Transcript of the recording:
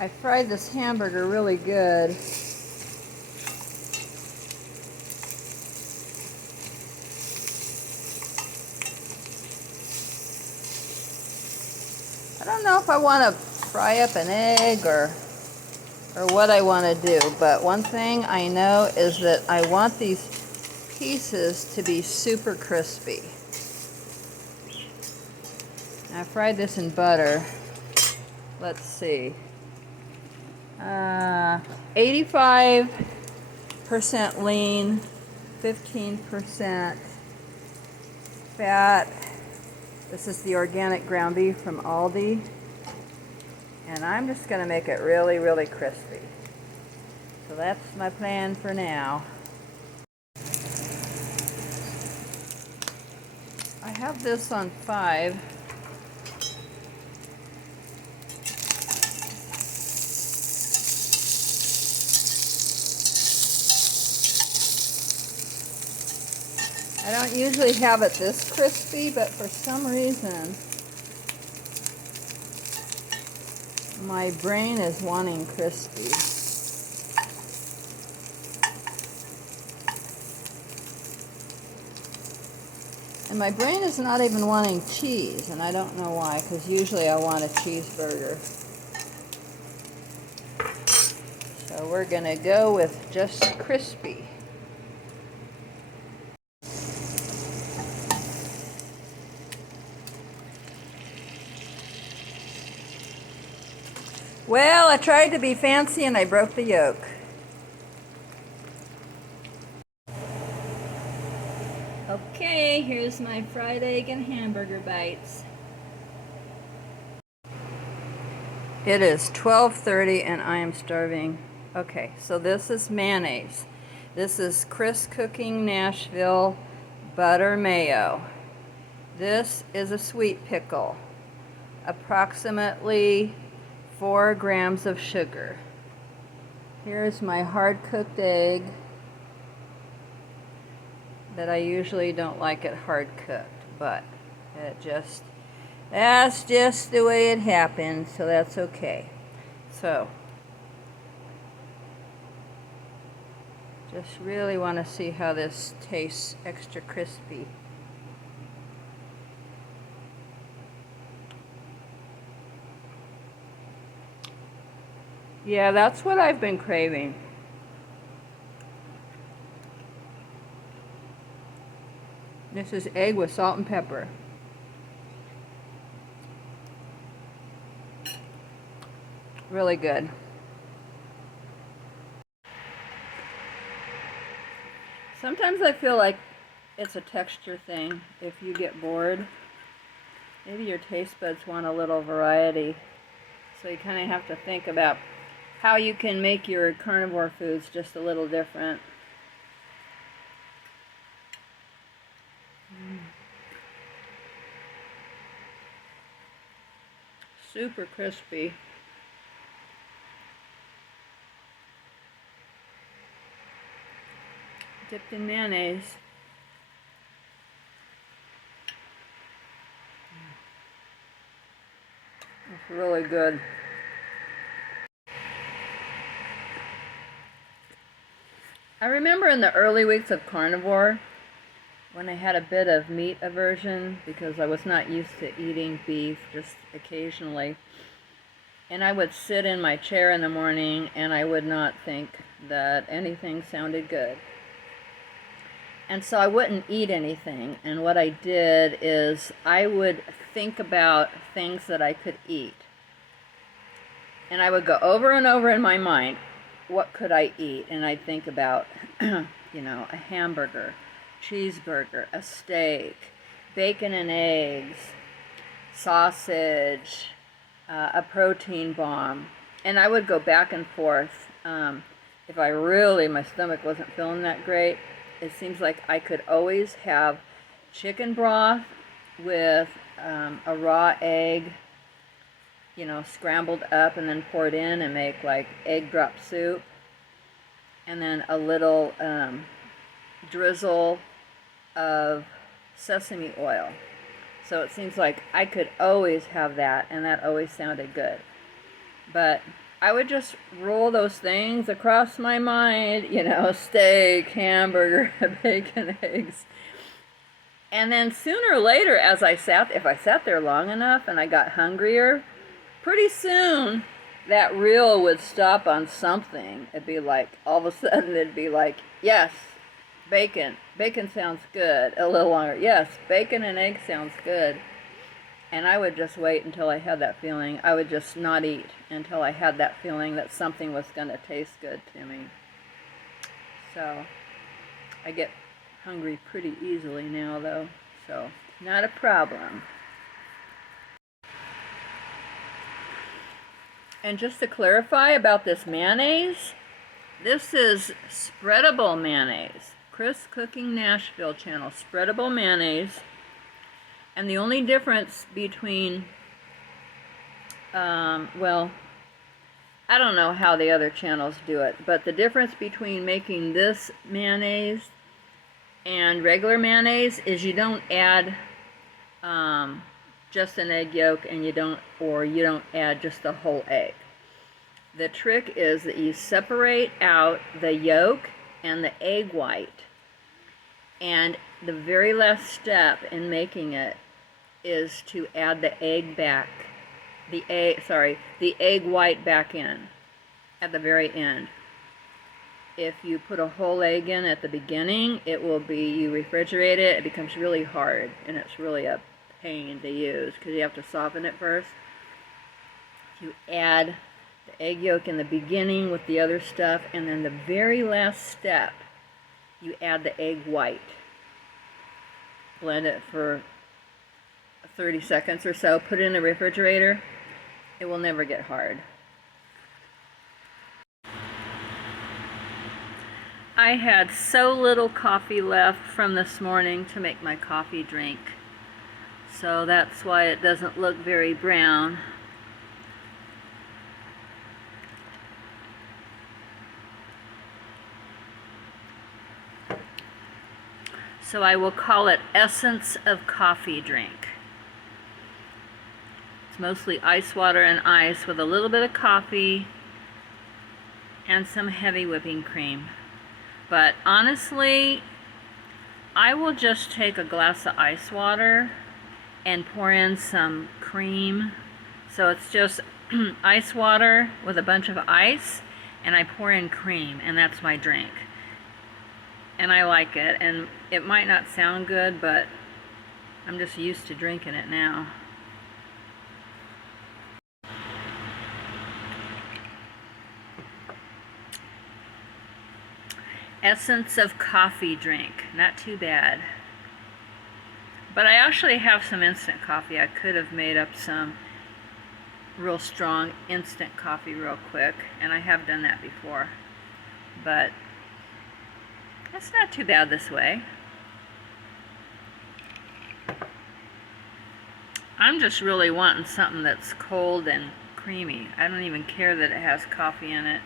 I fried this hamburger really good. I don't know if I want to fry up an egg or what I want to do, but one thing I know is that I want these pieces to be super crispy. I fried this in butter. Let's see. 85% lean, 15% fat. This is the organic ground beef from Aldi. And I'm just going to make it really, really crispy. So that's my plan for now. I have this on 5. I don't usually have it this crispy, but for some reason my brain is wanting crispy. And my brain is not even wanting cheese, and I don't know why, because usually I want a cheeseburger. So we're going to go with just crispy. Well, I tried to be fancy and I broke the yolk. Okay, here's my fried egg and hamburger bites. It is 12:30 and I am starving. Okay, so this is mayonnaise. This is Chris Cooking Nashville butter mayo. This is a sweet pickle. Approximately 4 grams of sugar. Here's my hard-cooked egg that I usually don't like it hard-cooked, but that's just the way it happened, so that's okay. So, just really want to see how this tastes extra crispy. Yeah, that's what I've been craving. This is egg with salt and pepper. Really good. Sometimes I feel like it's a texture thing. If you get bored, maybe your taste buds want a little variety. So you kind of have to think about how you can make your carnivore foods just a little different. Super crispy. Dipped in mayonnaise. It's really good. I remember in the early weeks of carnivore, when I had a bit of meat aversion because I was not used to eating beef, just occasionally, and I would sit in my chair in the morning and I would not think that anything sounded good. And so I wouldn't eat anything, and what I did is I would think about things that I could eat. And I would go over and over in my mind, what could I eat? And I'd think about, a hamburger, cheeseburger, a steak, bacon and eggs, sausage, a protein bomb. And I would go back and forth. If my stomach wasn't feeling that great, it seems like I could always have chicken broth with a raw egg, scrambled up and then poured in and make like egg drop soup. And then a little drizzle of sesame oil. So it seems like I could always have that, and that always sounded good. But I would just roll those things across my mind, you know, steak, hamburger, bacon, eggs. And then sooner or later, if I sat there long enough and I got hungrier, pretty soon that reel would stop on something. It'd be like, all of a sudden it'd be like, yes, bacon. Bacon sounds good. A little longer. Yes, bacon and egg sounds good. And I would just wait until I had that feeling. I would just not eat until I had that feeling that something was going to taste good to me. So I get hungry pretty easily now, though. So not a problem. And just to clarify about this mayonnaise, this is spreadable mayonnaise. Chris Cooking Nashville channel, spreadable mayonnaise. And the only difference between, well, I don't know how the other channels do it, but the difference between making this mayonnaise and regular mayonnaise is you don't add just an egg yolk, and you don't add just the whole egg. The trick is that you separate out the yolk and the egg white, and the very last step in making it is to add the egg white back in at the very end. If you put a whole egg in at the beginning, you refrigerate it, it becomes really hard, and it's really a pain to use because you have to soften it first. You add the egg yolk in the beginning with the other stuff, and then the very last step, you add the egg white. Blend it for 30 seconds or so, put it in the refrigerator. It will never get hard. I had so little coffee left from this morning to make my coffee drink. So that's why it doesn't look very brown. So I will call it Essence of Coffee Drink. It's mostly ice water and ice with a little bit of coffee and some heavy whipping cream. But honestly, I will just take a glass of ice water and pour in some cream. So it's just ice water with a bunch of ice, and I pour in cream, and that's my drink. And I like it, and it might not sound good, but I'm just used to drinking it now. Essence of Coffee Drink, not too bad. But I actually have some instant coffee. I could have made up some real strong instant coffee real quick, and I have done that before. But it's not too bad this way. I'm just really wanting something that's cold and creamy. I don't even care that it has coffee in it.